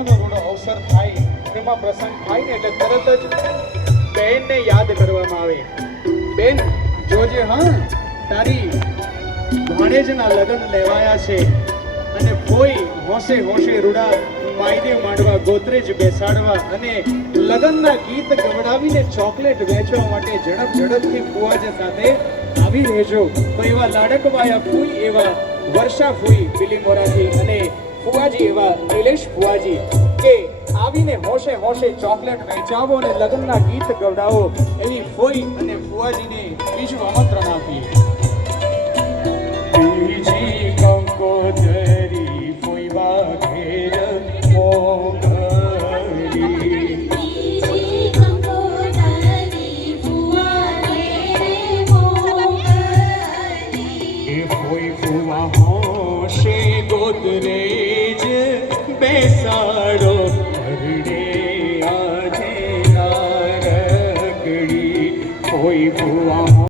લગ્નનો રૂડો અવસર થાય, એમાં પ્રસંગ થાય ને એટલે તરત જ બહેનને યાદ કરવામાં આવે. બેન જોજે હા, તારી ભાણેજના લગ્ન લેવાયા છે અને કોઈ હોશે હોશે રૂડા માયદે માંડવા ગોત્રેજ બેસાડવા અને લગ્નના ગીત ગવડાવીને ચોકલેટ વેચવા માટે ઝડપથી ફુવાજી સાથે આવી રહેજો. તો એવા લાડકવાયા ફૂઈ, એવા વર્ષા ફૂઈ બિલીમોરાથી અને ફુવાજી એવા નિલેશ ફુવાજી કે આવીને હોશે હોશે ચોકલેટ વેચાવો અને લગ્નના ગીત ગવડાવો, એવી ફોઈ અને ફુવાજીને બીજું આમંત્રણ આપીએ. બીજી કંકોતરી ફોઈબા ઘેર મોકલી, બીજી કંકોતરી ફુવા ઘેરે મોકલી. એ ફોઈ ફુવા હોશે ગોદરેજ બેસાડો, હરડે આજે નારગડી. ફોઈ ફુવા